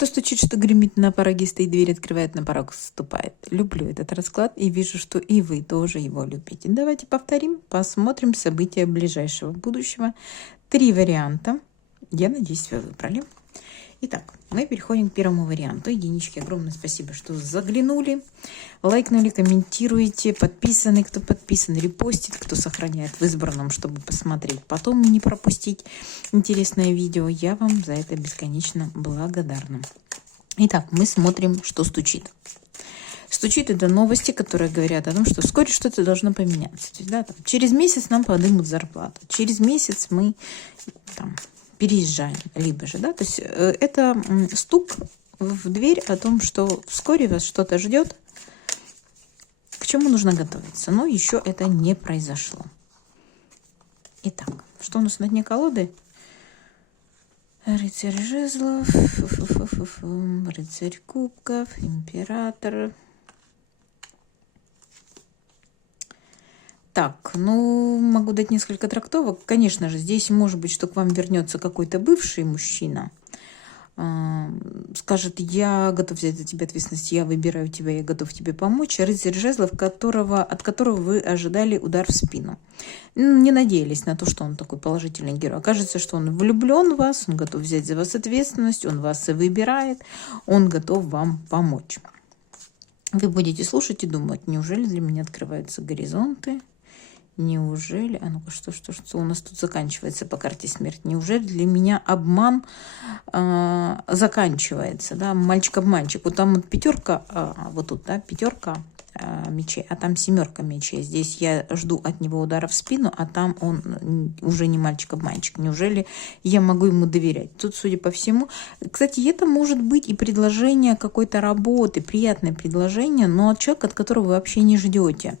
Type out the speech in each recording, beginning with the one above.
Что стучит, что гремит, на пороге стоит, дверь открывает, на порог вступает. Люблю этот расклад и вижу, что и вы тоже его любите. Давайте повторим, посмотрим события ближайшего будущего. 3 варианта. Я надеюсь, вы выбрали. Итак, мы переходим к первому варианту. Единички, огромное спасибо, что заглянули, лайкнули, комментируете, подписаны, кто подписан, репостит, кто сохраняет в избранном, чтобы посмотреть потом и не пропустить интересное видео. Я вам за это бесконечно благодарна. Итак, мы смотрим, что стучит. Стучит это новости, которые говорят о том, что вскоре что-то должно поменяться. То есть, да, там, через месяц нам поднимут зарплату, через месяц мы там переезжаем, либо же, да, то есть это стук в дверь о том, что вскоре вас что-то ждет, к чему нужно готовиться, но еще это не произошло. Итак, что у нас на дне колоды? Рыцарь жезлов, рыцарь кубков, император. Так, ну, могу дать несколько трактовок. Конечно же, здесь может быть, что к вам вернется какой-то бывший мужчина. Скажет, я готов взять за тебя ответственность, я выбираю тебя, я готов тебе помочь. Рыцарь жезлов, от которого вы ожидали удар в спину. Не надеялись на то, что он такой положительный герой. Окажется, что он влюблен в вас, он готов взять за вас ответственность, он вас и выбирает, он готов вам помочь. Вы будете слушать и думать, неужели для меня открываются горизонты? Неужели, а ну-ка, что у нас тут заканчивается по карте смерть? Неужели для меня обман заканчивается, да, мальчик-обманщик? Вот там вот пятерка, вот тут, да, пятерка мечей, а там 7 мечей. Здесь я жду от него удара в спину, а там он уже не мальчик-обманщик. Неужели я могу ему доверять? Тут, судя по всему, кстати, это может быть и предложение какой-то работы, приятное предложение, но от человека, от которого вы вообще не ждете.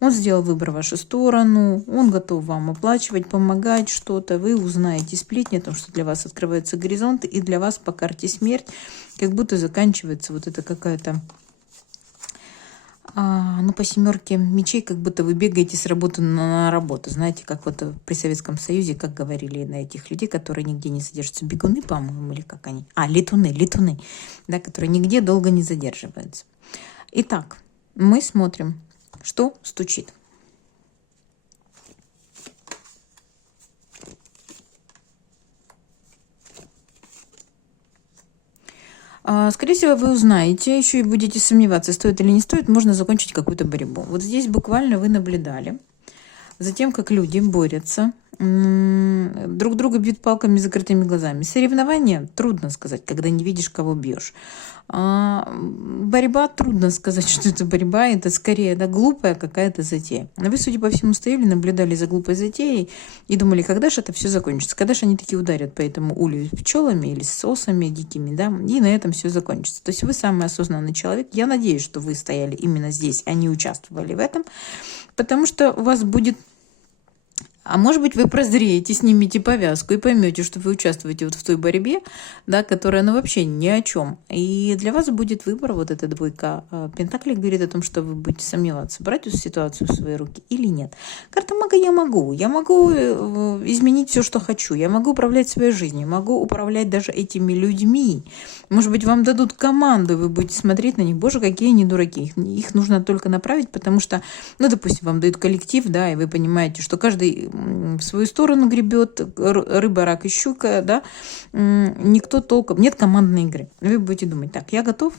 Он сделал выбор в вашу сторону, он готов вам оплачивать, помогать что-то. Вы узнаете сплетни о том, что для вас открываются горизонты, и для вас по карте смерть как будто заканчивается вот это какая-то... ну, по 7 мечей, как будто вы бегаете с работы на работу. Знаете, как вот при Советском Союзе, как говорили на этих людей, которые нигде не задержатся. Бегуны, по-моему, или как они? Летуны, да, которые нигде долго не задерживаются. Итак, мы смотрим, что стучит. Скорее всего, вы узнаете, еще и будете сомневаться, стоит или не стоит, можно закончить какую-то борьбу. Вот здесь буквально вы наблюдали за тем, как люди борются, друг друга бьют палками с закрытыми глазами. Соревнования трудно сказать, когда не видишь, кого бьешь. Борьба трудно сказать, что это борьба, это скорее глупая какая-то затея. Но вы, судя по всему, стояли, наблюдали за глупой затеей и думали, когда же это все закончится, когда же они такие ударят по этому улью пчелами или с осами дикими, да, и на этом все закончится. То есть вы самый осознанный человек. Я надеюсь, что вы стояли именно здесь, а не участвовали в этом, потому что у вас будет... А может быть, вы прозреете, снимете повязку и поймете, что вы участвуете вот в той борьбе, да, которая, вообще ни о чем. И для вас будет выбор, вот эта двойка пентаклей говорит о том, что вы будете сомневаться, брать эту ситуацию в свои руки или нет. Карта мага я могу изменить все, что хочу, я могу управлять своей жизнью, могу управлять даже этими людьми. Может быть, вам дадут команду, вы будете смотреть на них, боже, какие они дураки. Их нужно только направить, потому что, допустим, вам дают коллектив, да, и вы понимаете, что каждый в свою сторону гребет, рыба, рак и щука, да, никто толком, нет командной игры. Вы будете думать, так, я готова,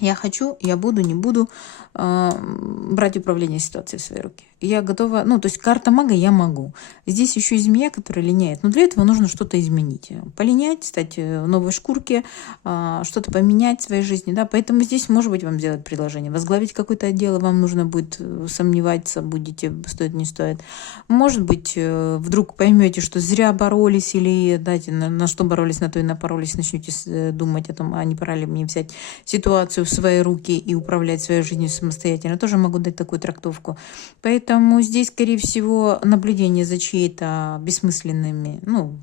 я хочу, я буду, не буду брать управление ситуацией в свои руки. Я готова, то есть карта мага я могу. Здесь еще и змея, которая линяет, но для этого нужно что-то изменить. Полинять, стать в новой шкурке, что-то поменять в своей жизни, да, поэтому здесь, может быть, вам сделать предложение. Возглавить какое-то отдел, вам нужно будет сомневаться, будете, стоит, не стоит. Может быть, вдруг поймете, что зря боролись или, знаете, на что боролись, на то и напоролись, начнете думать о том, а не пора ли мне взять ситуацию в свои руки и управлять своей жизнью самостоятельно. Тоже могу дать такую трактовку. Поэтому здесь, скорее всего, наблюдение за чьей-то бессмысленными,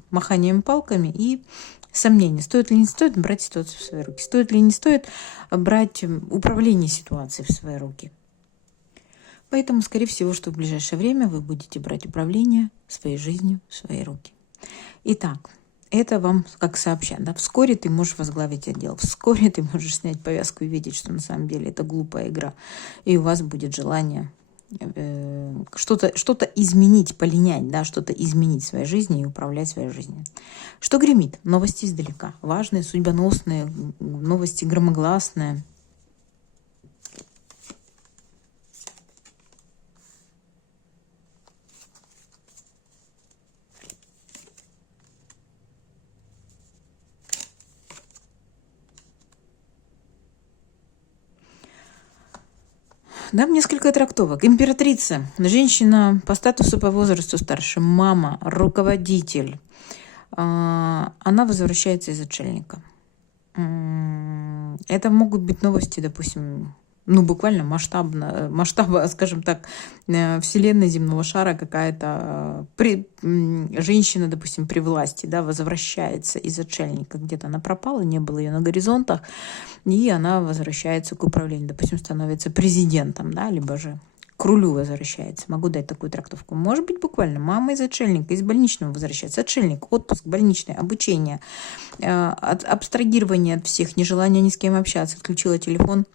маханием палками и сомнения. Стоит ли не стоит брать ситуацию в свои руки? Стоит ли не стоит брать управление ситуацией в свои руки? Поэтому, скорее всего, что в ближайшее время вы будете брать управление своей жизнью в свои руки. Итак, Это вам как сообщат, да, вскоре ты можешь возглавить отдел, вскоре ты можешь снять повязку и видеть, что на самом деле это глупая игра, и у вас будет желание что-то изменить, полинять, да, что-то изменить в своей жизни и управлять своей жизнью. Что гремит? Новости издалека. Важные, судьбоносные, новости громогласные. Дам несколько трактовок. Императрица, женщина по статусу, по возрасту старше, мама, руководитель. Она возвращается из отшельника. Это могут быть новости, допустим, ну, буквально масштаба, скажем так, вселенной, земного шара, какая-то женщина, допустим, при власти, да, возвращается из отшельника, где-то она пропала, не было ее на горизонтах, и она возвращается к управлению, допустим, становится президентом, да, либо же к рулю возвращается. Могу дать такую трактовку. Может быть, буквально мама из отшельника, из больничного возвращается. Отшельник, отпуск, больничное, обучение, абстрагирование от всех, нежелание ни с кем общаться, отключила телефон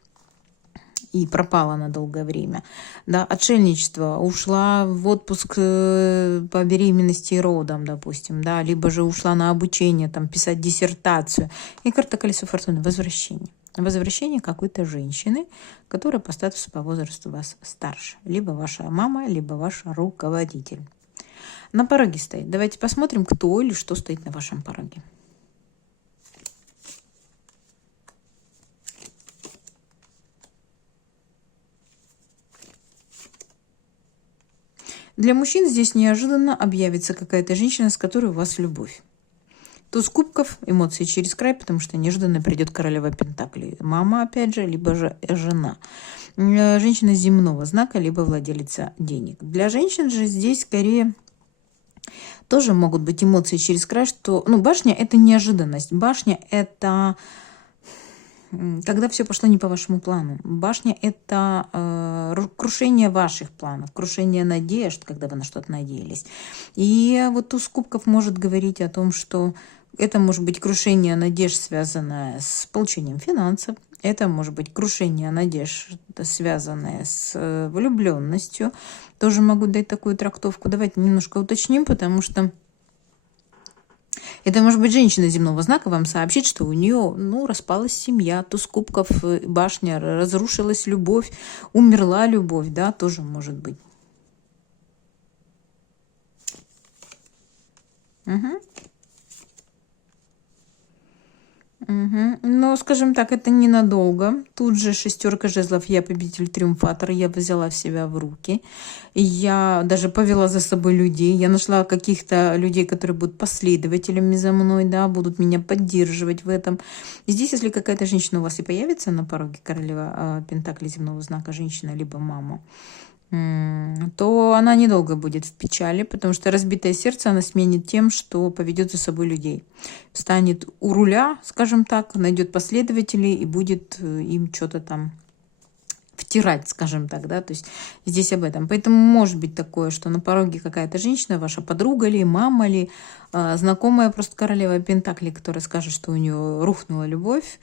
и пропала на долгое время. Да, отшельничество, ушла в отпуск по беременности и родам, допустим, да, либо же ушла на обучение, там, писать диссертацию. И карта колесо фортуны, возвращение. Возвращение какой-то женщины, которая по статусу, по возрасту вас старше. Либо ваша мама, либо ваш руководитель. На пороге стоит. Давайте посмотрим, кто или что стоит на вашем пороге. Для мужчин здесь неожиданно объявится какая-то женщина, с которой у вас любовь. Туз кубков, эмоции через край, потому что неожиданно придет королева пентаклей. Мама, опять же, либо же жена. Женщина земного знака, либо владелица денег. Для женщин же здесь скорее тоже могут быть эмоции через край, что... Ну, башня – это неожиданность. Башня – это... когда все пошло не по вашему плану. Башня – это крушение ваших планов, крушение надежд, когда вы на что-то надеялись. И вот туз кубков может говорить о том, что это может быть крушение надежд, связанное с получением финансов. Это может быть крушение надежд, связанное с влюбленностью. Тоже могу дать такую трактовку. Давайте немножко уточним, потому что это может быть женщина земного знака вам сообщит, что у нее, ну, распалась семья, туз кубков, башня, разрушилась любовь, умерла любовь, да, тоже может быть. Угу. Но, скажем так, это ненадолго. Тут же шестерка жезлов, я победитель, триумфатор, я взяла себя в руки. Я даже повела за собой людей. Я нашла каких-то людей, которые будут последователями за мной, да, будут меня поддерживать в этом. И здесь, если какая-то женщина у вас и появится на пороге, королева пентаклей земного знака, женщина, либо мама, то она недолго будет в печали, потому что разбитое сердце она сменит тем, что поведет за собой людей. Станет у руля, скажем так, найдет последователей и будет им что-то там втирать, скажем так, да, то есть здесь об этом. Поэтому может быть такое, что на пороге какая-то женщина, ваша подруга ли, мама ли, знакомая просто королева пентаклей, которая скажет, что у нее рухнула любовь,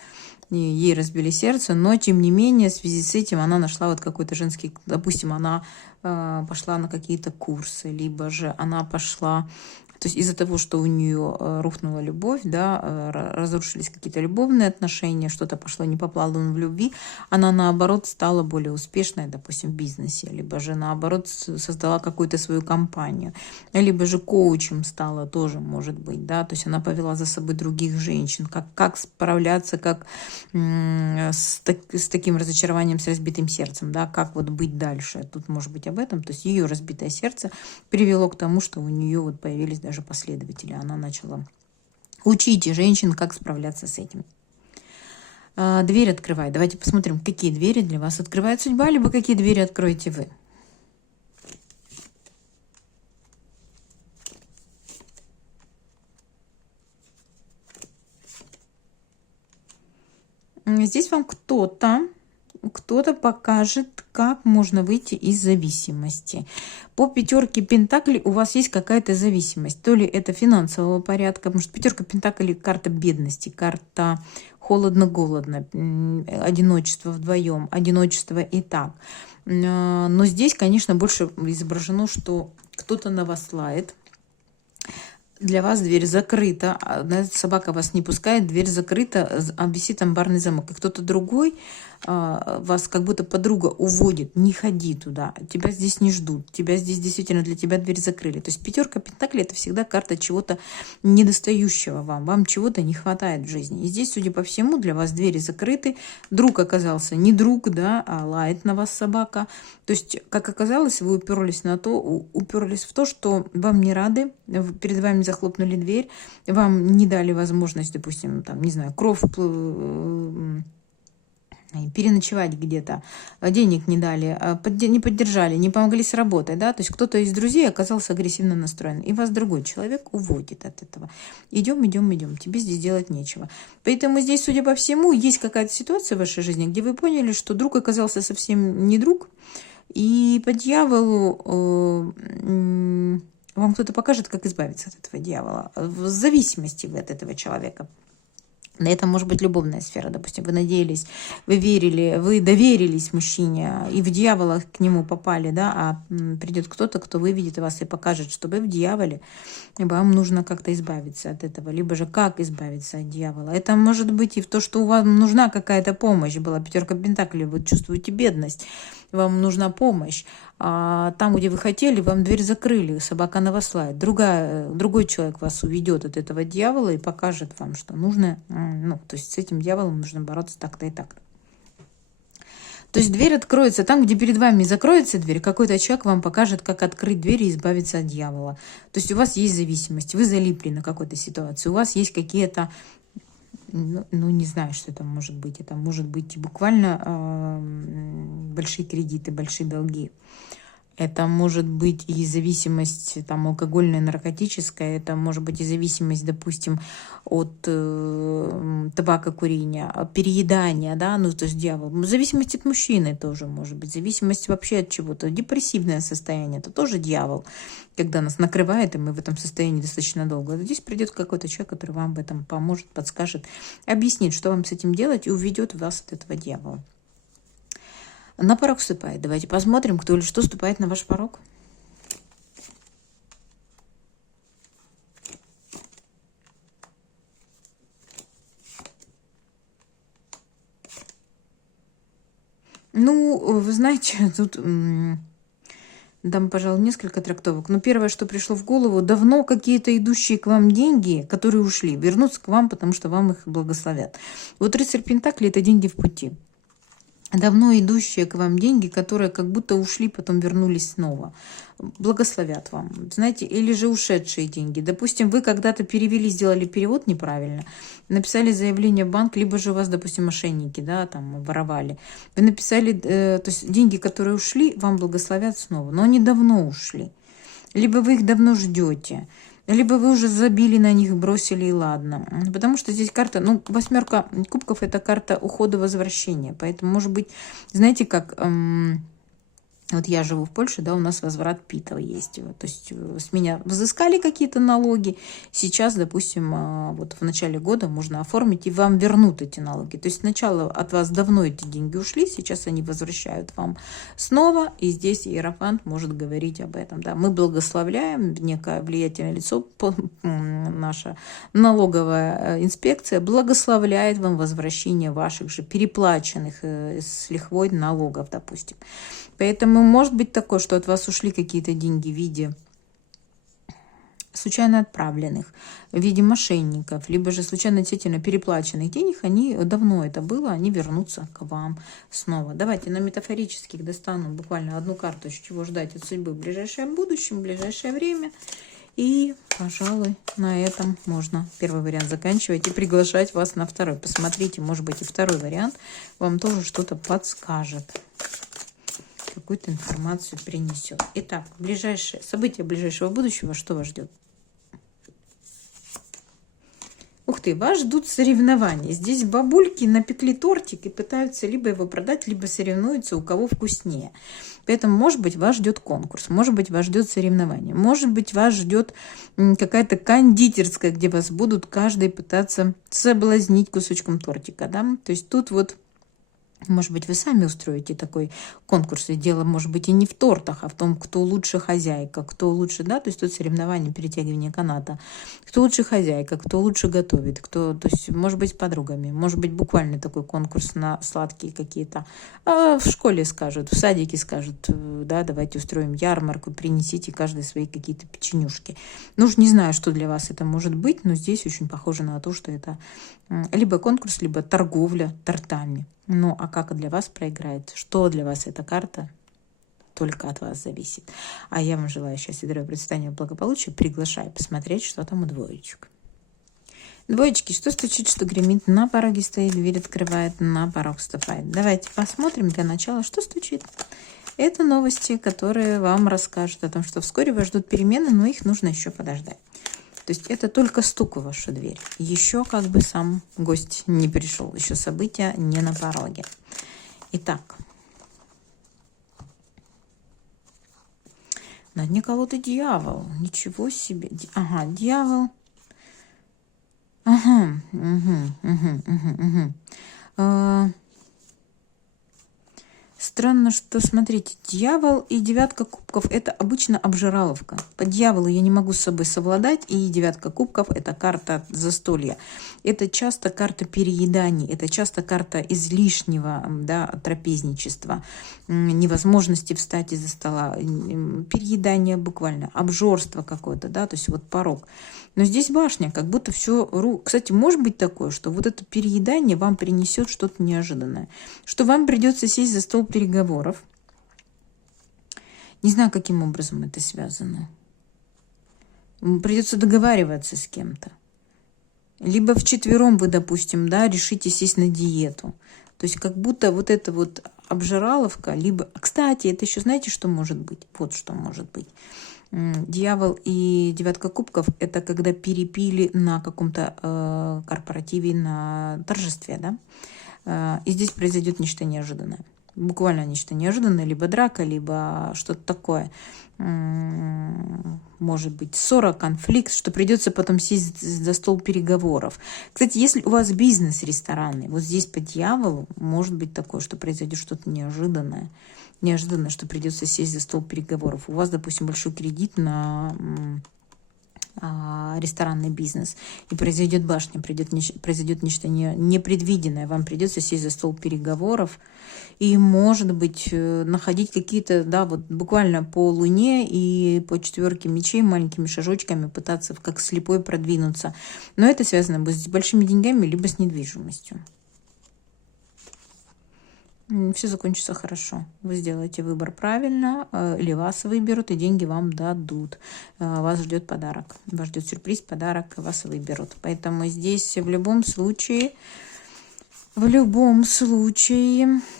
ей разбили сердце, но тем не менее в связи с этим она нашла вот какой-то женский, допустим, она пошла на какие-то курсы, либо же она пошла, то есть из-за того, что у нее рухнула любовь, да, разрушились какие-то любовные отношения, что-то пошло не по плану в любви, она наоборот стала более успешной, допустим, в бизнесе, либо же наоборот создала какую-то свою компанию, либо же коучем стала тоже, может быть, да, то есть она повела за собой других женщин, как справляться, как с таким разочарованием, с разбитым сердцем, да, как вот быть дальше, тут может быть об этом, то есть ее разбитое сердце привело к тому, что у нее вот появились даже последователи, она начала учить женщин, как справляться с этим. Дверь открывает. Давайте посмотрим, какие двери для вас открывает судьба, либо какие двери откроете вы. Здесь вам кто-то покажет, как можно выйти из зависимости. По пятерке пентаклей у вас есть какая-то зависимость. То ли это финансового порядка, потому что пятерка пентаклей — карта бедности, карта холодно-голодно, одиночество вдвоем, одиночество и так. Но здесь, конечно, больше изображено, что кто-то на вас лает. Для вас дверь закрыта, собака вас не пускает, дверь закрыта, висит амбарный замок. И кто-то другой вас, как будто подруга, уводит: не ходи туда, тебя здесь не ждут, тебя здесь действительно, для тебя дверь закрыли. То есть пятерка пентаклей — это всегда карта чего-то недостающего вам чего-то не хватает в жизни. И здесь, судя по всему, для вас двери закрыты, друг оказался не друг, да, а лает на вас собака. То есть, как оказалось, вы уперлись в то, что вам не рады, перед вами захлопнули дверь, вам не дали возможность, допустим, там, не знаю, кров переночевать где-то, денег не дали, не поддержали, не помогли с работой, да, то есть кто-то из друзей оказался агрессивно настроен, и вас другой человек уводит от этого. Идем, тебе здесь делать нечего. Поэтому здесь, судя по всему, есть какая-то ситуация в вашей жизни, где вы поняли, что друг оказался совсем не друг, и по дьяволу вам кто-то покажет, как избавиться от этого дьявола, в зависимости от этого человека. Это может быть любовная сфера, допустим, вы надеялись, вы верили, вы доверились мужчине, и в дьявола к нему попали, да, а придет кто-то, кто выведет вас и покажет, что вы в дьяволе, вам нужно как-то избавиться от этого, либо же как избавиться от дьявола. Это может быть и в то, что у вас нужна какая-то помощь, была пятерка пентаклей, вы чувствуете бедность, вам нужна помощь. А там, где вы хотели, вам дверь закрыли, собака на вас лает. Другой человек вас уведет от этого дьявола и покажет вам, что нужно, то есть с этим дьяволом нужно бороться так-то и так-то. То есть дверь откроется там, где перед вами закроется дверь, какой-то человек вам покажет, как открыть дверь и избавиться от дьявола. То есть у вас есть зависимость, вы залипли на какой-то ситуации, у вас есть какие-то, не знаю, что это может быть. Это может быть буквально большие кредиты, большие долги. Это может быть и зависимость там, алкогольная, наркотическая. Это может быть и зависимость, допустим, от табакокурения, переедания, да, то есть дьявол. Зависимость от мужчины тоже может быть. Зависимость вообще от чего-то. Депрессивное состояние — это тоже дьявол. Когда нас накрывает, и мы в этом состоянии достаточно долго. Здесь придет какой-то человек, который вам в этом поможет, подскажет, объяснит, что вам с этим делать, и уведет вас от этого дьявола. На порог вступает. Давайте посмотрим, кто или что вступает на ваш порог. Вы знаете, тут дам, пожалуй, несколько трактовок. Но первое, что пришло в голову: давно какие-то идущие к вам деньги, которые ушли, вернутся к вам, потому что вам их благословят. Вот рыцарь Пентаклей — это деньги в пути. Давно идущие к вам деньги, которые как будто ушли, потом вернулись снова, благословят вам. Знаете, или же ушедшие деньги. Допустим, вы когда-то перевели, сделали перевод неправильно, написали заявление в банк, либо же у вас, допустим, мошенники, да, там воровали. Вы написали, то есть деньги, которые ушли, вам благословят снова, но они давно ушли. Либо вы их давно ждете, либо вы уже забили на них, бросили, и ладно. Потому что здесь карта, восьмерка кубков — это карта ухода, возвращения. Поэтому, может быть, знаете, как... Вот я живу в Польше, да, у нас возврат ПИТа есть. То есть с меня взыскали какие-то налоги. Сейчас, допустим, вот в начале года можно оформить, и вам вернут эти налоги. То есть сначала от вас давно эти деньги ушли, сейчас они возвращают вам снова. И здесь иерофант может говорить об этом. Да. Мы благословляем, некое влиятельное лицо, наша налоговая инспекция благословляет вам возвращение ваших же переплаченных с лихвой налогов, допустим. Поэтому может быть такое, что от вас ушли какие-то деньги в виде случайно отправленных, в виде мошенников, либо же случайно действительно переплаченных денег. Они давно это было, они вернутся к вам снова. Давайте на метафорических достану буквально одну карту, чего ждать от судьбы в ближайшем будущем, в ближайшее время. И, пожалуй, на этом можно первый вариант заканчивать и приглашать вас на второй. Посмотрите, может быть, и второй вариант вам тоже что-то подскажет, какую-то информацию принесет. Итак, ближайшие события ближайшего будущего, что вас ждет? Ух ты, вас ждут соревнования. Здесь бабульки напекли тортик и пытаются либо его продать, либо соревнуются, у кого вкуснее. Поэтому, может быть, вас ждет конкурс, может быть, вас ждет соревнование, может быть, вас ждет какая-то кондитерская, где вас будут каждый пытаться соблазнить кусочком тортика, да? То есть тут вот, может быть, вы сами устроите такой конкурс, и дело, может быть, и не в тортах, а в том, кто лучше хозяйка, кто лучше, да, то есть тут соревнование, перетягивание каната, кто лучше хозяйка, кто лучше готовит, кто, то есть, может быть, с подругами, может быть, буквально такой конкурс на сладкие какие-то, в школе скажут, в садике скажут, да, давайте устроим ярмарку, принесите каждый свои какие-то печенюшки. Ну уж не знаю, что для вас это может быть, но здесь очень похоже на то, что это либо конкурс, либо торговля тортами. Ну, а как для вас проиграет? Что для вас эта карта? Только от вас зависит. А я вам желаю счастья, здоровья, процветания, благополучия. Приглашаю посмотреть, что там у двоечек. Двоечки, что стучит, что гремит, на пороге стоит, дверь открывает, на порог вступает. Давайте посмотрим для начала, что стучит. Это новости, которые вам расскажут о том, что вскоре вас ждут перемены, но их нужно еще подождать. То есть это только стук в вашу дверь. Еще как бы сам гость не пришел. Еще события не на пороге. Итак. На дне колоды дьявол. Ничего себе. Ага, дьявол. Ага. Странно, что, смотрите, дьявол и девятка кубков – это обычно обжираловка. По дьяволу я не могу с собой совладать, и девятка кубков – это карта застолья. Это часто карта перееданий, это часто карта излишнего, да, трапезничества, невозможности встать из-за стола, переедание буквально, обжорство какое-то, да, то есть вот порог. Но здесь башня, как будто все... Кстати, может быть такое, что вот это переедание вам принесет что-то неожиданное. Что вам придется сесть за стол переговоров. Не знаю, каким образом это связано. Придется договариваться с кем-то. Либо вчетвером вы, допустим, да, решите сесть на диету. То есть как будто вот эта вот обжираловка, либо... Кстати, это еще знаете, что может быть? Вот что может быть. Дьявол и девятка кубков – это когда перепили на каком-то корпоративе, на торжестве, да? И здесь произойдет нечто неожиданное. Буквально нечто неожиданное, либо драка, либо что-то такое. Может быть, ссора, конфликт, что придется потом сесть за стол переговоров. Кстати, если у вас бизнес ресторанный, вот здесь по дьяволу может быть такое, что произойдет что-то неожиданное. Неожиданно, что придется сесть за стол переговоров. У вас, допустим, большой кредит на ресторанный бизнес, и произойдет башня, произойдет нечто непредвиденное. Вам придется сесть за стол переговоров и, может быть, находить какие-то, да, вот буквально по луне и по четверке мечей маленькими шажочками пытаться как слепой продвинуться. Но это связано с большими деньгами, либо с недвижимостью. Все закончится хорошо. Вы сделаете выбор правильно, или вас выберут, и деньги вам дадут. Вас ждет подарок. Вас ждет сюрприз, подарок, вас выберут. Поэтому здесь в любом случае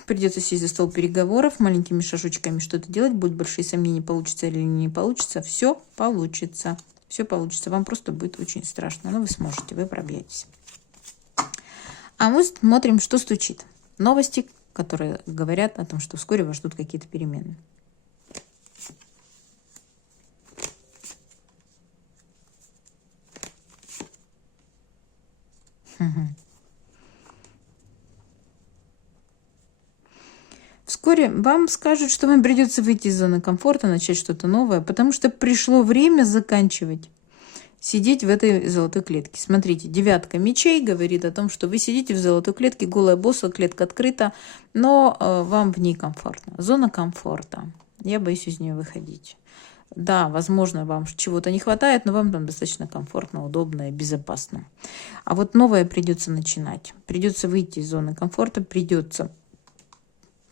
придется сесть за стол переговоров, маленькими шажочками что-то делать. Будут большие сомнения, получится или не получится. Все получится. Все получится. Вам просто будет очень страшно, но вы сможете, вы пробьетесь. А мы смотрим, что стучит. Новости, которые говорят о том, что вскоре вас ждут какие-то перемены. Вскоре вам скажут, что вам придется выйти из зоны комфорта, начать что-то новое, потому что пришло время заканчивать. Сидеть в этой золотой клетке. Смотрите, девятка мечей говорит о том, что вы сидите в золотой клетке, голая босса, клетка открыта, но вам в ней комфортно. Зона комфорта. Я боюсь из нее выходить. Да, возможно, вам чего-то не хватает, но вам там достаточно комфортно, удобно и безопасно. А вот новое придется начинать. Придется выйти из зоны комфорта, придется.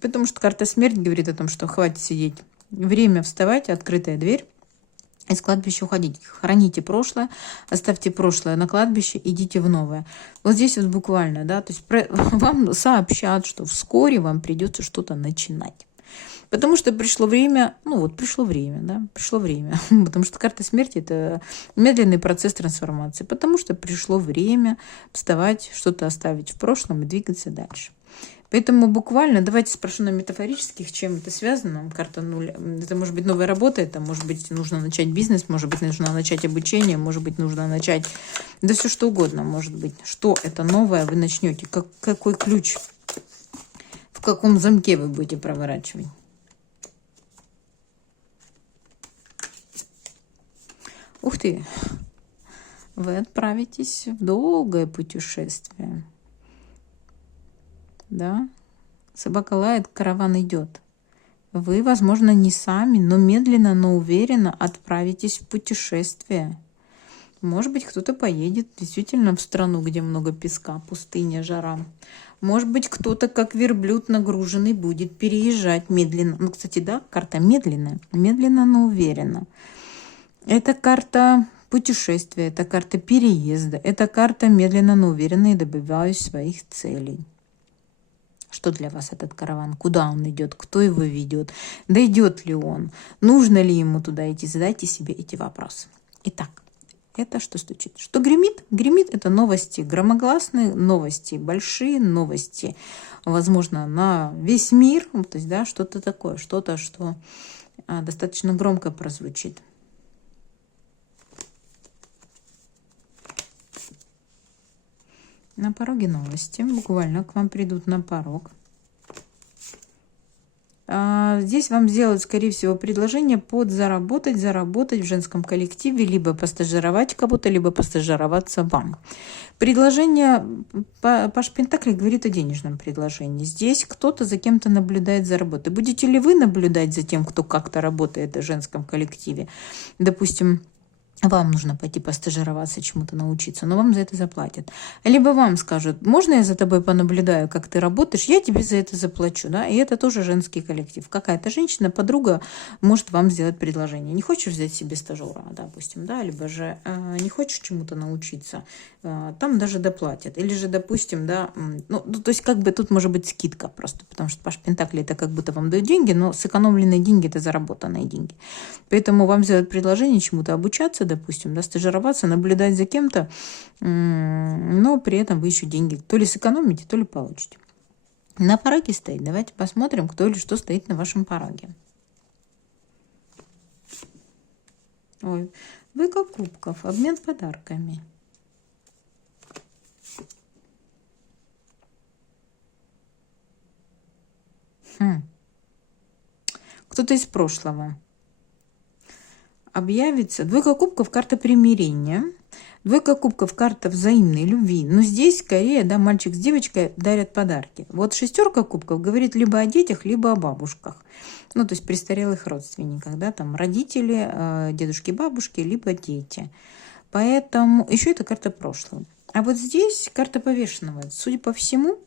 Потому что карта смерть говорит о том, что хватит сидеть. Время вставать, открытая дверь. Из кладбища уходите, храните прошлое, оставьте прошлое на кладбище, идите в новое. Вот здесь вот буквально, да, то есть вам сообщат, что вскоре вам придется что-то начинать. Потому что пришло время, ну вот пришло время, да, пришло время. Потому что карта смерти – это медленный процесс трансформации. Потому что пришло время вставать, что-то оставить в прошлом и двигаться дальше. Поэтому буквально, давайте спрошу на метафорических, чем это связано. Карта 0. Это может быть новая работа, это может быть нужно начать бизнес, может быть нужно начать обучение, может быть нужно начать, да все что угодно может быть. Что это новое вы начнете, какой ключ, в каком замке вы будете проворачивать. Ух ты, вы отправитесь в долгое путешествие. Да, собака лает, караван идет. Вы, возможно, не сами, но медленно, но уверенно отправитесь в путешествие. Может быть, кто-то поедет действительно в страну, где много песка, пустыня, жара. Может быть, кто-то, как верблюд нагруженный, будет переезжать медленно. Ну, кстати, да, карта медленная, медленно, но уверенно. Это карта путешествия, это карта переезда, это карта медленно, но уверенно и добиваюсь своих целей. Что для вас этот караван? Куда он идет? Кто его ведет? Дойдет ли он? Нужно ли ему туда идти? Задайте себе эти вопросы. Итак, это что стучит? Что гремит? Гремит – это новости, громогласные новости, большие новости. Возможно, на весь мир. То есть, да, что-то такое, что-то, что достаточно громко прозвучит. На пороге новости. Буквально к вам придут на порог. Здесь вам сделают, скорее всего, предложение подзаработать, заработать в женском коллективе, либо постажировать кого-то, либо постажироваться вам. Предложение Паш Пентаклей говорит о денежном предложении. Здесь кто-то за кем-то наблюдает за работой. Будете ли вы наблюдать за тем, кто как-то работает в женском коллективе? Допустим, вам нужно пойти постажироваться, чему-то научиться, но вам за это заплатят. Либо вам скажут, можно я за тобой понаблюдаю, как ты работаешь, я тебе за это заплачу. Да? И это тоже женский коллектив. Какая-то женщина, подруга может вам сделать предложение. Не хочешь взять себе стажера, допустим, да? Либо же не хочешь чему-то научиться, там даже доплатят. Или же, допустим, да, ну, то есть как бы тут может быть скидка просто, потому что Паш Пентакли это как будто вам дают деньги, но сэкономленные деньги это заработанные деньги. Поэтому вам сделают предложение чему-то обучаться, допустим, да, стажироваться, наблюдать за кем-то, но при этом вы еще деньги то ли сэкономите, то ли получите. На пороге стоит. Давайте посмотрим, кто или что стоит на вашем пороге. Ой, выка кубков, обмен подарками. Кто-то из прошлого объявится. Двойка кубков – карта примирения. Двойка кубков – карта взаимной любви. Но здесь скорее, да, мальчик с девочкой дарят подарки. Вот шестерка кубков говорит либо о детях, либо о бабушках. Ну, то есть престарелых родственниках, да, там родители, дедушки, бабушки, либо дети. Поэтому еще это карта прошлого. А вот здесь карта повешенного. Судя по всему,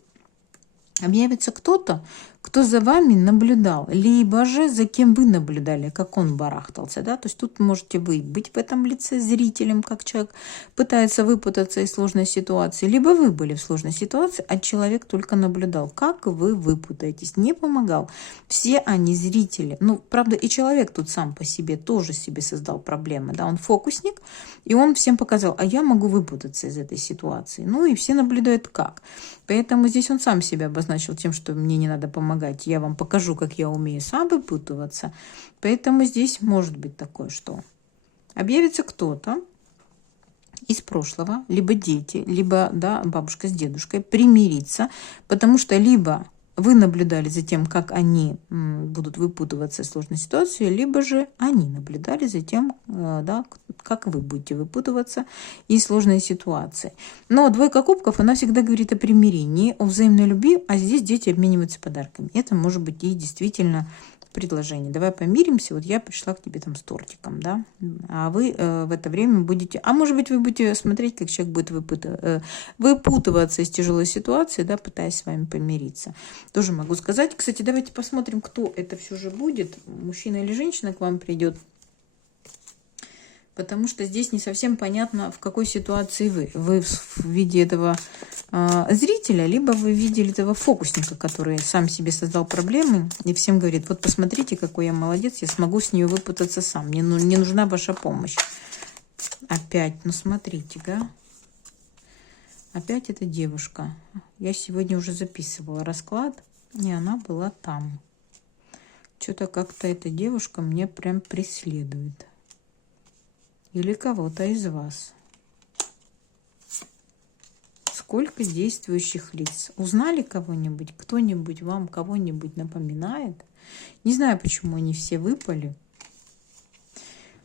объявится кто-то, кто за вами наблюдал, либо же за кем вы наблюдали, как он барахтался. Да? То есть тут можете вы быть в этом лице зрителем, как человек пытается выпутаться из сложной ситуации, либо вы были в сложной ситуации, а человек только наблюдал, как вы выпутаетесь, не помогал. Все они зрители. Ну, правда, и человек тут сам по себе тоже себе создал проблемы. Да? Он фокусник, и он всем показал, а я могу выпутаться из этой ситуации. Ну и все наблюдают как. Поэтому здесь он сам себя обозначил тем, что мне не надо помогать. Я вам покажу, как я умею сам выпутываться. Поэтому здесь может быть такое, что объявится кто-то из прошлого, либо дети, либо, да, бабушка с дедушкой, примириться, потому что либо вы наблюдали за тем, как они будут выпутываться из сложной ситуации, либо же они наблюдали за тем, да, как вы будете выпутываться из сложной ситуации. Но двойка кубков, она всегда говорит о примирении, о взаимной любви, а здесь дети обмениваются подарками. Это может быть и действительно предложение. Давай помиримся, вот я пришла к тебе там с тортиком, да, а вы в это время будете, а может быть вы будете смотреть, как человек будет выпутываться из тяжелой ситуации, да, пытаясь с вами помириться. Тоже могу сказать. Кстати, давайте посмотрим, кто это все же будет, мужчина или женщина к вам придет. Потому что здесь не совсем понятно, в какой ситуации вы. Вы в виде этого зрителя, либо вы видели этого фокусника, который сам себе создал проблемы и всем говорит: вот посмотрите, какой я молодец, я смогу с нее выпутаться сам, мне не нужна ваша помощь. Опять, ну смотрите, да? Опять эта девушка. Я сегодня уже записывала расклад, и она была там. Что-то как-то эта девушка мне прям преследует. Или кого-то из вас. Сколько действующих лиц? Узнали кого-нибудь? Кто-нибудь вам кого-нибудь напоминает? Не знаю, почему они все выпали.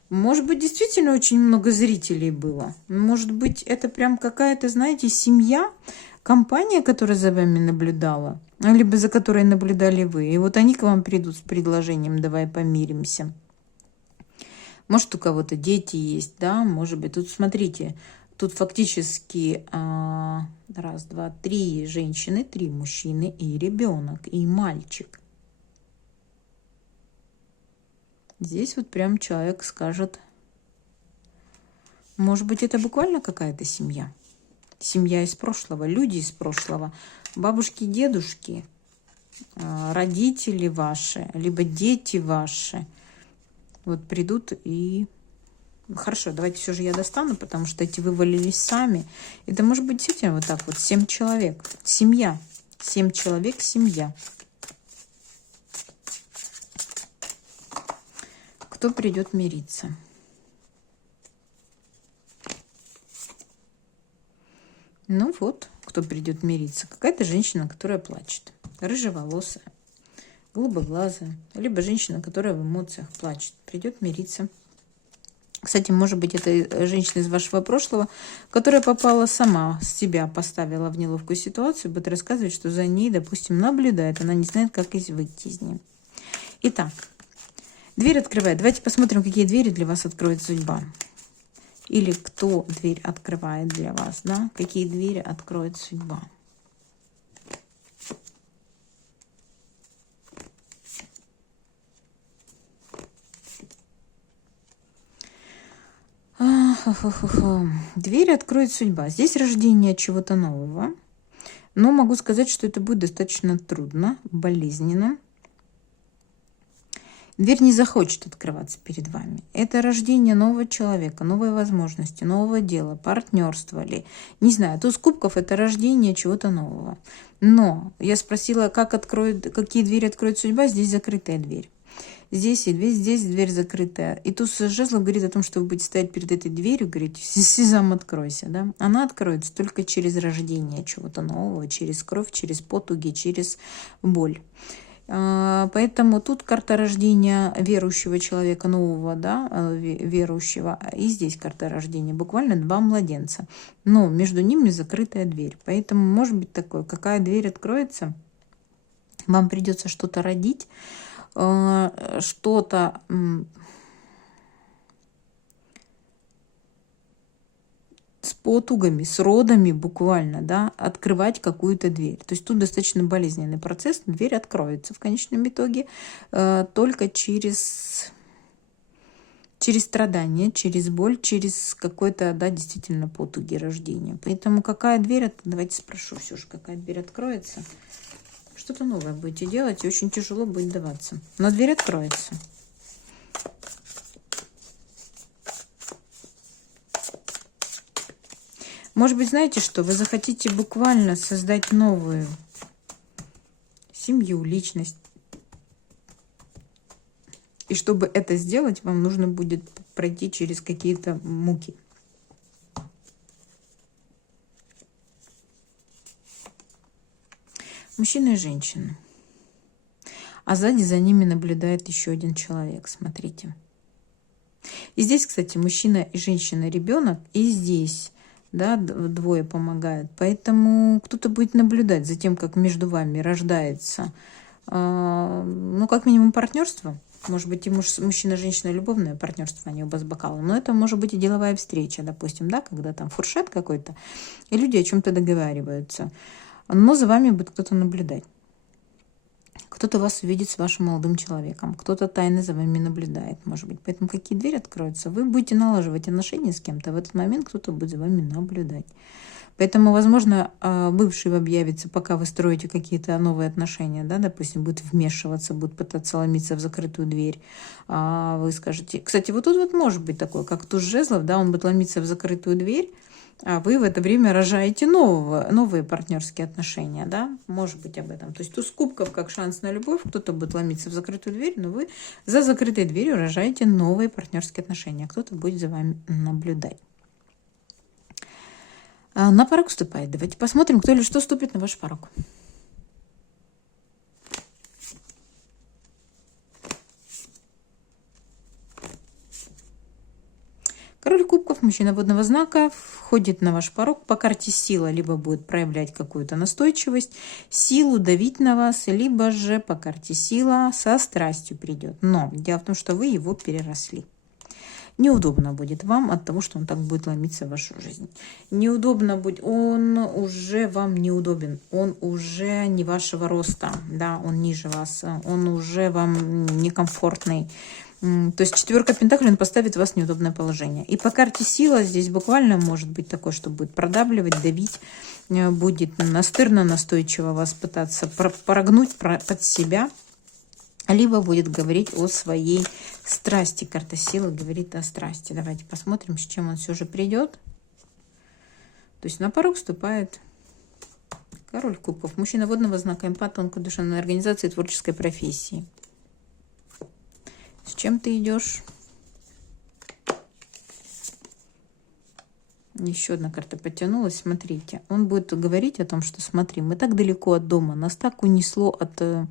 Может быть, действительно очень много зрителей было. Может быть, это прям какая-то, знаете, семья, компания, которая за вами наблюдала, либо за которой наблюдали вы. И вот они к вам придут с предложением: давай помиримся. Может, у кого-то дети есть, да, может быть. Тут, смотрите, тут фактически раз, два, три женщины, три мужчины и ребенок, и мальчик. Здесь вот прям человек скажет, может быть, это буквально какая-то семья. Семья из прошлого, люди из прошлого, бабушки, дедушки, родители ваши, либо дети ваши. Вот придут и... Хорошо, давайте все же я достану, потому что эти вывалились сами. Это может быть действительно вот так вот, 7 человек. Семья. 7 человек, семья. Кто придет мириться? Ну вот, кто придет мириться. Какая-то женщина, которая плачет. Рыжеволосая, голубоглазая. Либо женщина, которая в эмоциях плачет. Придет мириться. Кстати, может быть, это женщина из вашего прошлого, которая попала сама, себя поставила в неловкую ситуацию, будет рассказывать, что за ней, допустим, наблюдает. Она не знает, как выйти из нее. Итак, дверь открывает. Давайте посмотрим, какие двери для вас откроет судьба. Или кто дверь открывает для вас, да? Какие двери откроет судьба. Дверь откроет судьба. Здесь рождение чего-то нового. Но могу сказать, что это будет достаточно трудно, болезненно. Дверь не захочет открываться перед вами. Это рождение нового человека, новой возможности, нового дела, партнерства ли. Не знаю, туз кубков — это рождение чего-то нового. Но я спросила, какие двери откроет судьба. Здесь закрытая дверь. Здесь и здесь дверь закрытая. И туз жезлов говорит о том, что вы будете стоять перед этой дверью, говорите: сезам, откройся. Да? Она откроется только через рождение чего-то нового, через кровь, через потуги, через боль. Поэтому тут карта рождения верующего человека, нового, да, верующего. И здесь карта рождения. Буквально 2 младенца. Но между ними закрытая дверь. Поэтому может быть такое: какая дверь откроется, вам придется что-то родить, что-то с потугами, с родами буквально, да, открывать какую-то дверь. То есть тут достаточно болезненный процесс. Дверь откроется в конечном итоге только через страдания, через боль, через какой-то, да, действительно потуги рождения. Поэтому какая дверь, давайте спрошу все же, какая дверь откроется. Что-то новое будете делать, и очень тяжело будет даваться. Но дверь откроется. Может быть, знаете что? Вы захотите буквально создать новую семью, личность. И чтобы это сделать, вам нужно будет пройти через какие-то муки. Мужчина и женщина. А сзади за ними наблюдает еще один человек. Смотрите. И здесь, кстати, мужчина и женщина, ребенок. И здесь, да, двое помогают. Поэтому кто-то будет наблюдать за тем, как между вами рождается, ну, как минимум, партнерство. Может быть, и мужчина, женщина, любовное партнерство, они оба с бокалом. Но это может быть и деловая встреча, допустим, да, когда там фуршет какой-то, и люди о чем-то договариваются. Но за вами будет кто-то наблюдать. Кто-то вас увидит с вашим молодым человеком, кто-то тайно за вами наблюдает, может быть. Поэтому какие двери откроются, вы будете налаживать отношения с кем-то, в этот момент кто-то будет за вами наблюдать. Поэтому, возможно, бывший объявится, пока вы строите какие-то новые отношения, да, допустим, будет вмешиваться, будет пытаться ломиться в закрытую дверь. Вы скажете, кстати, вот тут вот может быть такое, как туз жезлов, да, он будет ломиться в закрытую дверь, а вы в это время рожаете новые партнерские отношения, да, может быть об этом. То есть туз кубков как шанс на любовь, кто-то будет ломиться в закрытую дверь, но вы за закрытой дверью рожаете новые партнерские отношения, кто-то будет за вами наблюдать. На порог вступает. Давайте посмотрим, кто или что ступит на ваш порог. Король кубков, мужчина водного знака, входит на ваш порог. По карте сила либо будет проявлять какую-то настойчивость, силу давить на вас, либо же по карте сила со страстью придет. Но дело в том, что вы его переросли. Неудобно будет вам от того, что он так будет ломиться в вашу жизнь. Неудобно будет, он уже вам неудобен, он уже не вашего роста, да, он ниже вас, он уже вам некомфортный. То есть четверка пентаклей, он поставит вас в неудобное положение. И по карте сила здесь буквально может быть такое, что будет продавливать, давить, будет настырно, настойчиво вас пытаться прогнуть под себя. Либо будет говорить о своей страсти. Карта силы говорит о страсти. Давайте посмотрим, с чем он все же придет. То есть на порог вступает король кубков. Мужчина водного знака, эмпат, тонкой душевной организации, творческой профессии. С чем ты идешь? Еще одна карта потянулась. Смотрите, он будет говорить о том, что смотри, мы так далеко от дома, нас так унесло от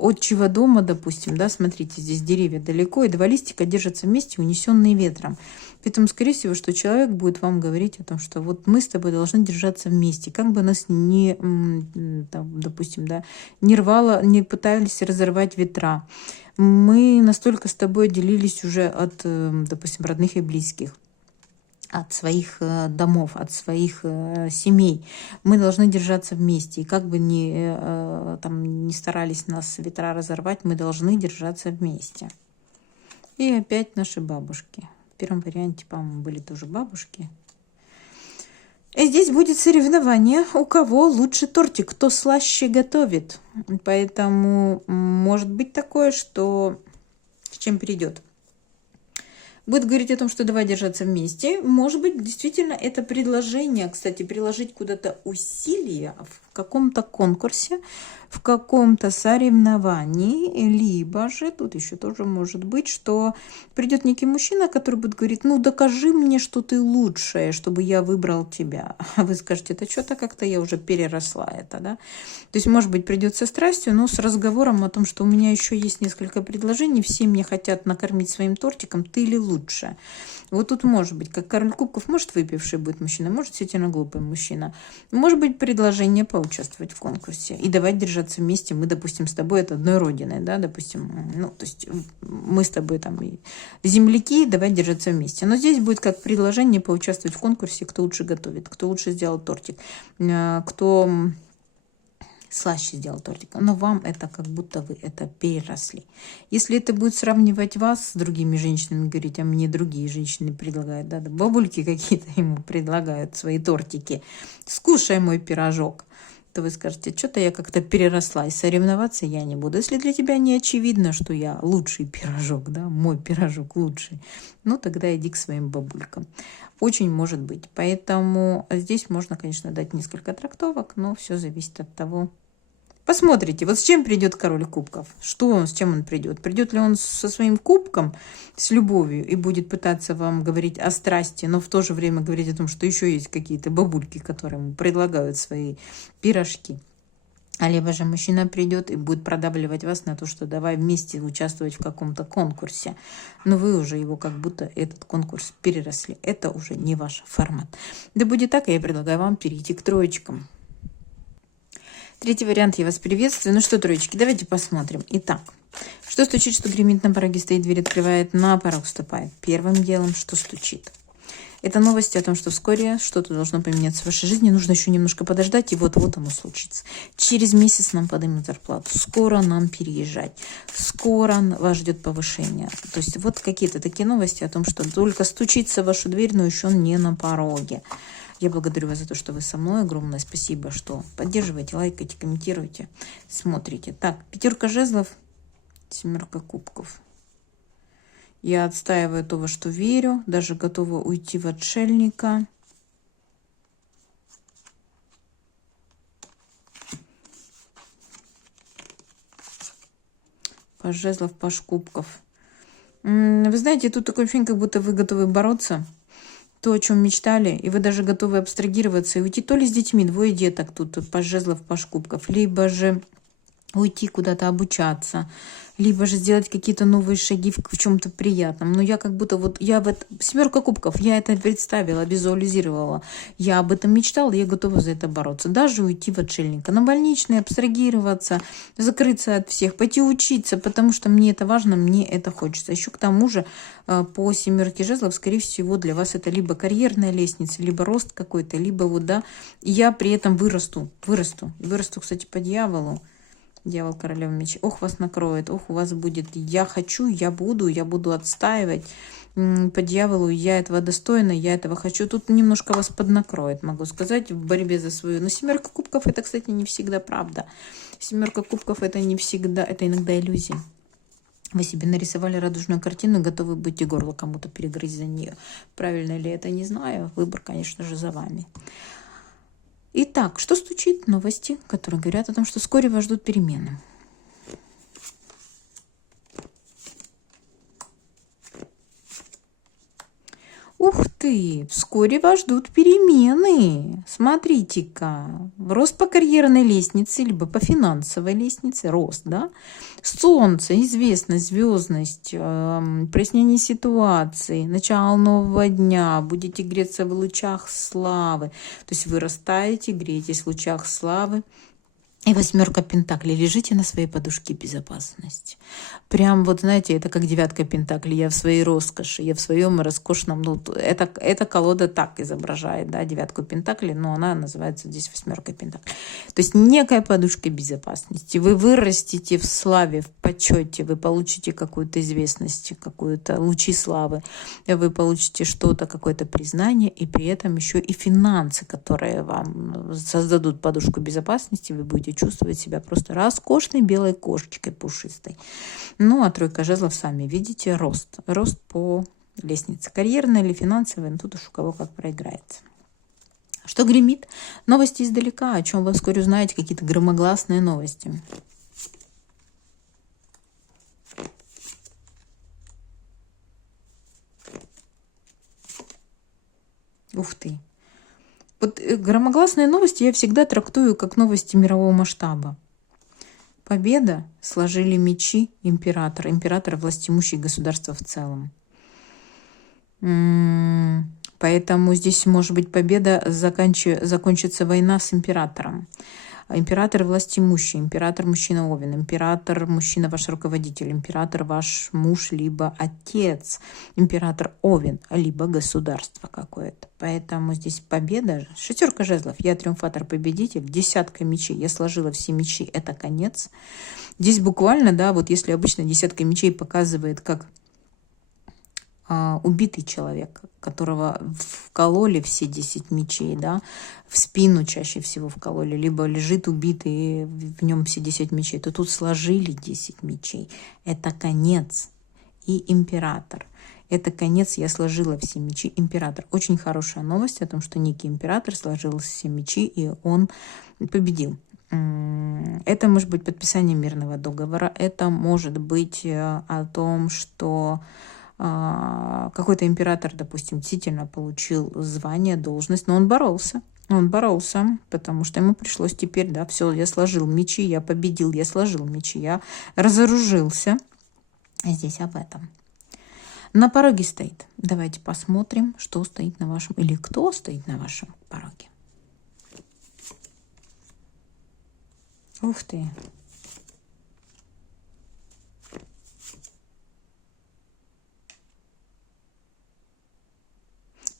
отчего дома, допустим, да, смотрите, здесь деревья далеко, и два листика держатся вместе, унесенные ветром. Поэтому, скорее всего, что человек будет вам говорить о том, что вот мы с тобой должны держаться вместе, как бы нас не, там, допустим, да, не рвало, не пытались разорвать ветра. Мы настолько с тобой отделились уже от, допустим, родных и близких, от своих домов, от своих семей. Мы должны держаться вместе. И как бы ни старались нас ветра разорвать, мы должны держаться вместе. И опять наши бабушки. В первом варианте, по-моему, были тоже бабушки. И здесь будет соревнование, у кого лучше тортик, кто слаще готовит. Поэтому может быть такое, что с чем придет. Будет говорить о том, что давай держаться вместе. Может быть, действительно, это предложение, кстати, приложить куда-то усилия в каком-то конкурсе, в каком-то соревновании, либо же, тут еще тоже может быть, что придет некий мужчина, который будет говорить, ну, докажи мне, что ты лучшая, чтобы я выбрал тебя. А вы скажете, это что-то как-то я уже переросла это, да? То есть, может быть, придет со страстью, но с разговором о том, что у меня еще есть несколько предложений, все меня хотят накормить своим тортиком, ты или лучше. Вот тут может быть, как король кубков, может выпивший будет мужчина, может действительно глупый мужчина. Может быть предложение поучаствовать в конкурсе и давать держаться вместе. Мы, допустим, с тобой от одной родины, да, допустим, ну, то есть мы с тобой там земляки, давай держаться вместе. Но здесь будет как предложение поучаствовать в конкурсе, кто лучше готовит, кто лучше сделал тортик, кто слаще сделал тортик, но вам это как будто вы это переросли. Если это будет сравнивать вас с другими женщинами, говорить, а мне другие женщины предлагают, да, бабульки какие-то ему предлагают свои тортики, скушай мой пирожок, то вы скажете, что-то я как-то переросла, и соревноваться я не буду. Если для тебя не очевидно, что я лучший пирожок, да, мой пирожок лучший, ну тогда иди к своим бабулькам. Очень может быть. Поэтому здесь можно, конечно, дать несколько трактовок, но все зависит от того. Посмотрите, вот с чем придет король кубков. Что он, с чем он придет? Придет ли он со своим кубком, с любовью, и будет пытаться вам говорить о страсти, но в то же время говорить о том, что еще есть какие-то бабульки, которые ему предлагают свои пирожки. А либо же мужчина придет и будет продавливать вас на то, что давай вместе участвовать в каком-то конкурсе. Но вы уже его как будто этот конкурс переросли. Это уже не ваш формат. Да будет так, я предлагаю вам перейти к троечкам. Третий вариант, я вас приветствую. Ну что, троечки, давайте посмотрим. Итак, что стучит, что гремит, на пороге стоит, дверь открывает, на порог вступает. Первым делом, что стучит? Это новости о том, что вскоре что-то должно поменяться в вашей жизни. Нужно еще немножко подождать, и вот-вот оно случится. Через месяц нам поднимут зарплату. Скоро нам переезжать. Скоро вас ждет повышение. То есть вот какие-то такие новости о том, что только стучится в вашу дверь, но еще не на пороге. Я благодарю вас за то, что вы со мной. Огромное спасибо, что поддерживаете, лайкаете, комментируете, смотрите. Так, 5 жезлов, 7 кубков. Я отстаиваю то, во что верю, даже готова уйти в отшельника. Паж жезлов, паж кубков. Вы знаете, тут такое ощущение, как будто вы готовы бороться. То, о чем мечтали, и вы даже готовы абстрагироваться и уйти то ли с детьми, 2 деток тут, паж жезлов, паж кубков, либо же уйти куда-то обучаться, либо же сделать какие-то новые шаги в чем-то приятном. Но я как будто вот, я в 7 кубков, я это представила, визуализировала. Я об этом мечтала, я готова за это бороться. Даже уйти в отшельника, на больничный, абстрагироваться, закрыться от всех, пойти учиться, потому что мне это важно, мне это хочется. Еще к тому же по 7 жезлов, скорее всего, для вас это либо карьерная лестница, либо рост какой-то, либо вот, да, я при этом вырасту, кстати, по дьяволу. Дьявол, королева мечей. Ох, вас накроет. Ох, у вас будет я хочу, я буду отстаивать. По дьяволу я этого достойна, я этого хочу. Тут немножко вас поднакроет, могу сказать, в борьбе за свою. Но 7 кубков это, кстати, не всегда правда. 7 кубков это не всегда, это иногда иллюзия. Вы себе нарисовали радужную картину, готовы быть и горло кому-то перегрызть за нее. Правильно ли это, не знаю. Выбор, конечно же, за вами. Итак, что стучит? Новости, которые говорят о том, что вскоре вас ждут перемены. Ух ты, вскоре вас ждут перемены. Смотрите-ка, рост по карьерной лестнице, либо по финансовой лестнице, рост, да? Солнце, известность, звездность, прояснение ситуации, начало нового дня, будете греться в лучах славы. То есть вы растаете, греетесь в лучах славы. И 8 пентаклей. Лежите на своей подушке безопасности. Прям вот, знаете, это как 9 пентаклей. Я в своей роскоши, я в своем роскошном... Ну, эта колода так изображает, да, 9 пентаклей, но она называется здесь 8 пентаклей. То есть некая подушка безопасности. Вы вырастете в славе, в почете, вы получите какую-то известность, какую-то лучи славы, вы получите что-то, какое-то признание, и при этом еще и финансы, которые вам создадут подушку безопасности, вы будете чувствовать себя просто роскошной белой кошечкой пушистой. Ну, а 3 жезлов, сами видите, рост. Рост по лестнице. Карьерная или финансовая, но тут уж у кого как проиграется. Что гремит? Новости издалека, о чем вы вскоре узнаете, какие-то громогласные новости. Ух ты. Вот громогласные новости я всегда трактую как новости мирового масштаба. Победа, сложили мечи, император властимущий государства в целом. Поэтому здесь может быть победа, закончится война с императором. Император властимущий, император мужчина Овен, император мужчина ваш руководитель, император ваш муж, либо отец, император Овен, либо государство какое-то. Поэтому здесь победа. 6 жезлов, я триумфатор, победитель, 10 мечей, я сложила все мечи, это конец. Здесь буквально, да, вот если обычно 10 мечей показывает как убитый человек, которого вкололи все 10 мечей, да, в спину чаще всего вкололи, либо лежит убитый, и в нем все 10 мечей, то тут сложили 10 мечей. Это конец. И император. Это конец, я сложила все мечи. Император. Очень хорошая новость о том, что некий император сложил все мечи, и он победил. Это может быть подписание мирного договора. Это может быть о том, что какой-то император, допустим, действительно получил звание, должность, но он боролся. Он боролся, потому что ему пришлось теперь, да, все, я сложил мечи, я победил, я сложил мечи, я разоружился. Здесь об этом. На пороге стоит. Давайте посмотрим, что стоит на вашем, или кто стоит на вашем пороге. Ух ты!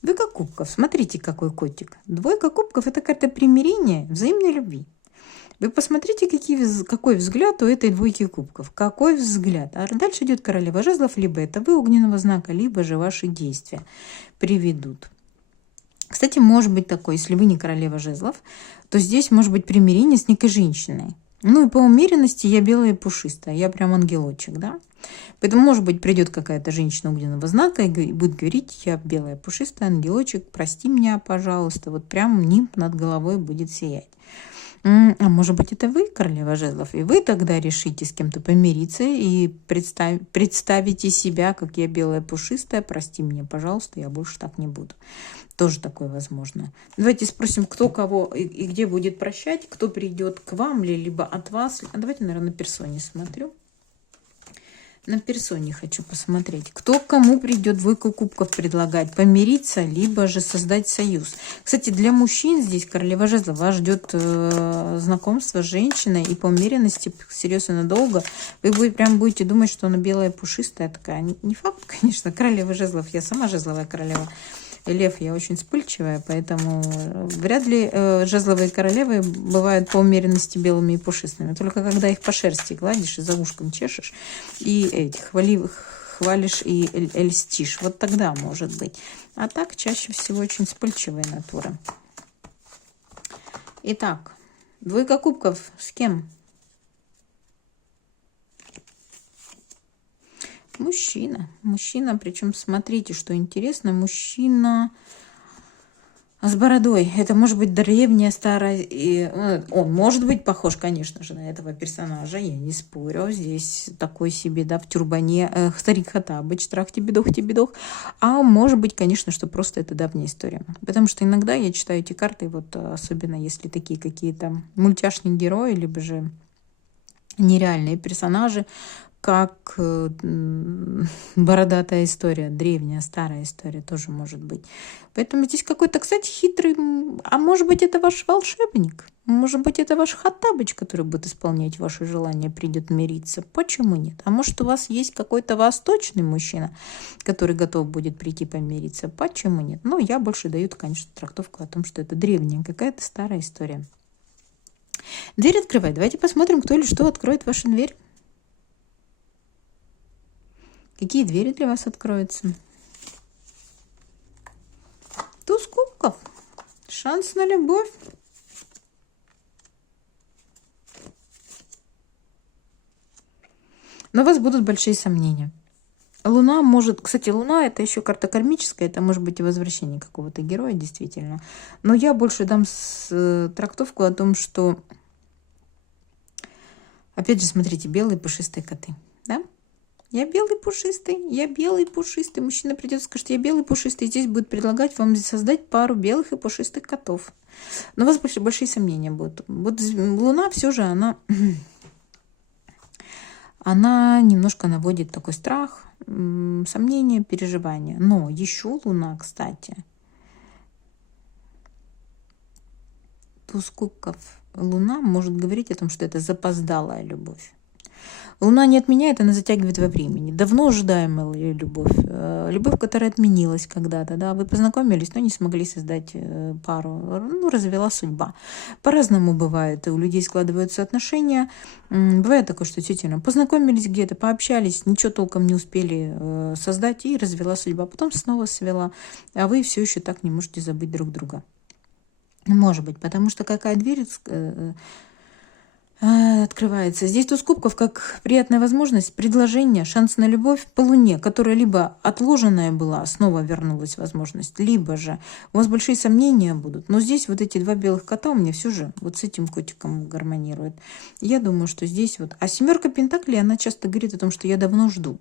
Вы как кубков. Смотрите, какой котик. Двойка кубков – это карта примирения, взаимной любви. Вы посмотрите, какой взгляд у этой двойки кубков. Какой взгляд. А дальше идет королева жезлов. Либо это вы огненного знака, либо же ваши действия приведут. Кстати, может быть такое, если вы не королева жезлов, то здесь может быть примирение с некой женщиной. Ну и по умеренности я белая и пушистая, я прям ангелочек, да? Поэтому, может быть, придет какая-то женщина огненного знака и будет говорить: я белая пушистая, ангелочек, прости меня, пожалуйста. Вот прям нимб над головой будет сиять. А может быть, это вы, королева жезлов, и вы тогда решите с кем-то помириться и представите себя, как я белая пушистая, прости меня, пожалуйста, я больше так не буду. Тоже такое возможно. Давайте спросим, кто кого и где будет прощать, кто придет к вам, либо от вас. Давайте, наверное, на персоне смотрю. На персоне хочу посмотреть, кто кому придет двойку кубков предлагать, помириться, либо же создать союз. Кстати, для мужчин здесь королева жезлов вас ждет знакомство с женщиной, и по умеренности, серьезно, надолго, вы прям будете думать, что она белая, пушистая такая. Не факт, конечно, королева жезлов, я сама жезловая королева. Лев, я очень вспыльчивая, поэтому вряд ли жезловые королевы бывают по умеренности белыми и пушистыми. Только когда их по шерсти гладишь и за ушком чешешь, и этих хвалишь и льстишь. Вот тогда может быть. А так чаще всего очень вспыльчивая натура. Итак, двойка кубков с кем? Мужчина. Мужчина, причем смотрите, что интересно, мужчина с бородой. Это может быть древняя, старая. И он может быть похож, конечно же, на этого персонажа, я не спорю. Здесь такой себе, да, в тюрбане старик Хаттабыч, трах-тебе-дох. А может быть, конечно, что просто это давняя история. Потому что иногда я читаю эти карты, вот особенно если такие какие-то мультяшные герои, либо же нереальные персонажи, как бородатая история, древняя, старая история тоже может быть. Поэтому здесь какой-то, кстати, хитрый, а может быть, это ваш волшебник, может быть, это ваш Хаттабыч, который будет исполнять ваши желания, придет мириться. Почему нет? А может, у вас есть какой-то восточный мужчина, который готов будет прийти помириться? Почему нет? Но я больше даю, конечно, трактовку о том, что это древняя какая-то старая история. Дверь открывай. Давайте посмотрим, кто или что откроет вашу дверь. Какие двери для вас откроются? Туз кубков. Шанс на любовь. Но у вас будут большие сомнения. Луна может... Кстати, Луна — это еще карта кармическая. Это может быть и возвращение какого-то героя, действительно. Но я больше дам трактовку о том, что... Опять же, смотрите, белые пушистые коты. Да? Я белый пушистый, я белый пушистый. Мужчина придет и скажет: я белый пушистый. Здесь будет предлагать вам создать пару белых и пушистых котов. Но у вас большие сомнения будут. Вот Луна все же, она немножко наводит такой страх, сомнения, переживания. Но еще Луна, кстати, туз кубков, Луна может говорить о том, что это запоздалая любовь. Луна не отменяет, она затягивает во времени. Давно ожидаемая любовь. Любовь, которая отменилась когда-то. Да? Вы познакомились, но не смогли создать пару. Ну, развела судьба. По-разному бывает. У людей складываются отношения. Бывает такое, что действительно познакомились где-то, пообщались, ничего толком не успели создать, и развела судьба. Потом снова свела. А вы все еще так не можете забыть друг друга. Может быть, потому что какая дверь открывается. Здесь туз кубков как приятная возможность, предложение, шанс на любовь по Луне, которая либо отложенная была, снова вернулась возможность, либо же у вас большие сомнения будут. Но здесь вот эти два белых кота у меня все же вот с этим котиком гармонирует. Я думаю, что здесь вот... А семерка пентаклей, она часто говорит о том, что я давно жду.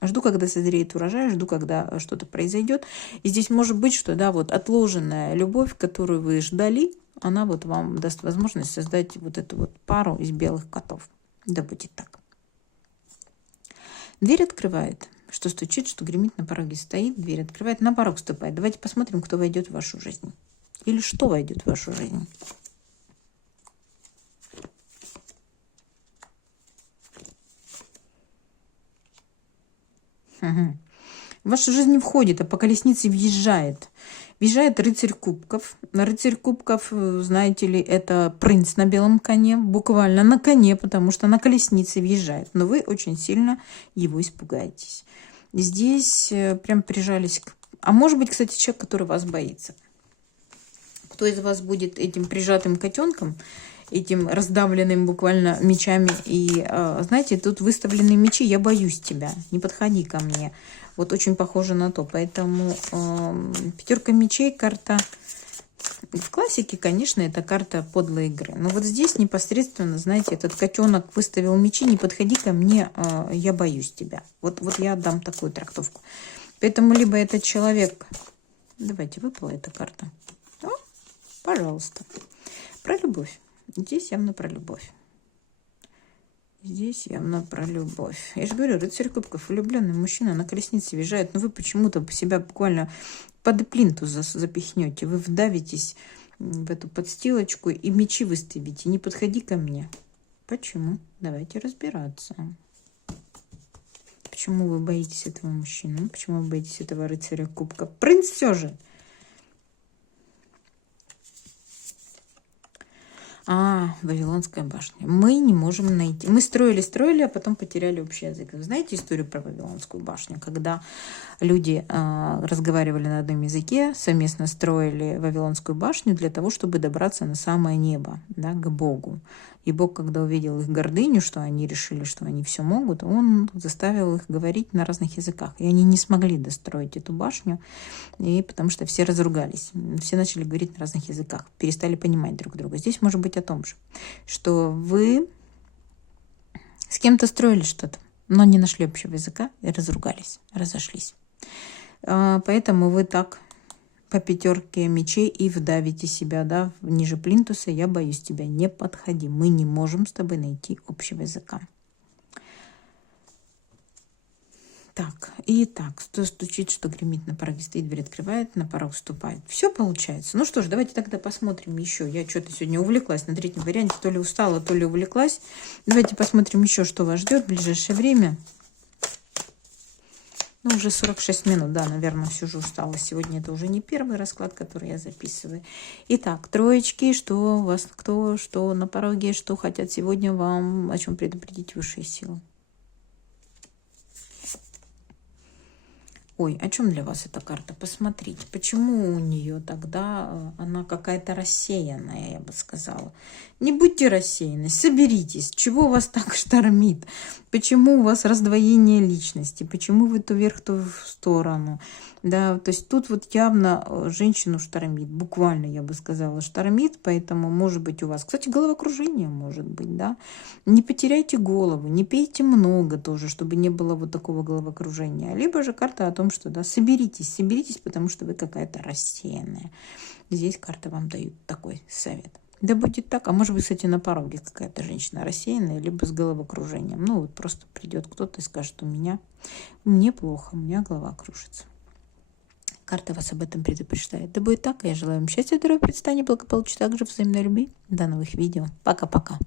Жду, когда созреет урожай, жду, когда что-то произойдет. И здесь может быть, что да, вот отложенная любовь, которую вы ждали, она вот вам даст возможность создать вот эту вот пару из белых котов. Да будет так. Дверь открывает. Что стучит, что гремит, на пороге стоит. Дверь открывает, на порог ступает. Давайте посмотрим, кто войдет в вашу жизнь. Или что войдет в вашу жизнь. В вашу жизнь не входит, а по колеснице въезжает. Въезжает рыцарь кубков. Рыцарь кубков, знаете ли, это принц на белом коне, буквально на коне, потому что на колеснице въезжает. Но вы очень сильно его испугаетесь. Здесь прям прижались к... А может быть, кстати, человек, который вас боится. Кто из вас будет этим прижатым котенком, этим раздавленным буквально мечами? И, знаете, тут выставлены мечи, я боюсь тебя, не подходи ко мне. Вот очень похоже на то. Поэтому пятерка мечей, карта... В классике, конечно, это карта подлой игры. Но вот здесь непосредственно, знаете, этот котенок выставил мечи, не подходи ко мне, я боюсь тебя. Вот я отдам такую трактовку. Поэтому либо этот человек... Давайте, выпала эта карта. О, пожалуйста. Про любовь. Здесь явно про любовь. Здесь явно про любовь. Я же говорю, рыцарь кубков, влюбленный мужчина на колеснице въезжает, но вы почему-то себя буквально под плинтус запихнете. Вы вдавитесь в эту подстилочку и мечи выставите. Не подходи ко мне. Почему? Давайте разбираться. Почему вы боитесь этого мужчины? Почему вы боитесь этого рыцаря кубков? Принц все же. Вавилонская башня. Мы не можем найти. Мы строили, а потом потеряли общий язык. Вы знаете историю про Вавилонскую башню? Когда люди разговаривали на одном языке, совместно строили Вавилонскую башню для того, чтобы добраться на самое небо, да, к Богу. И Бог, когда увидел их гордыню, что они решили, что они все могут, он заставил их говорить на разных языках. И они не смогли достроить эту башню, и потому что все разругались. Все начали говорить на разных языках, перестали понимать друг друга. Здесь может быть о том же, что вы с кем-то строили что-то, но не нашли общего языка и разругались, разошлись. Поэтому вы так по пятерке мечей и вдавите себя, да, ниже плинтуса. Я боюсь тебя, не подходи. Мы не можем с тобой найти общего языка. Так, и так, что стучит, что гремит, на пороге стоит, дверь открывает, на порог вступает. Все получается. Ну что ж, давайте тогда посмотрим еще. Я что-то сегодня увлеклась на третьем варианте, то ли устала, то ли увлеклась. Давайте посмотрим еще, что вас ждет в ближайшее время. Ну, уже 46 минут, да, наверное, все же устала. Сегодня это уже не первый расклад, который я записываю. Итак, троечки, что у вас, кто, что на пороге, что хотят сегодня вам, о чем предупредить высшие силы. Ой, о чем для вас эта карта? Посмотрите, почему у нее тогда она какая-то рассеянная, я бы сказала. Не будьте рассеяны, соберитесь. Чего вас так штормит? Почему у вас раздвоение личности? Почему вы то вверх, то в сторону? Да, то есть тут вот явно женщину штормит, буквально, я бы сказала, штормит, поэтому может быть у вас, кстати, головокружение может быть, да. Не потеряйте голову, не пейте много тоже, чтобы не было вот такого головокружения. Либо же карта о том, что, да, соберитесь, потому что вы какая-то рассеянная. Здесь карты вам дают такой совет. Да будет так, а может быть, кстати, на пороге какая-то женщина рассеянная, либо с головокружением. Ну вот просто придет кто-то и скажет, мне плохо, у меня голова кружится. Карта вас об этом предупреждает. Да будет так, а я желаю вам счастья, здоровья, процветания, благополучия, также взаимной любви. До новых видео. Пока-пока.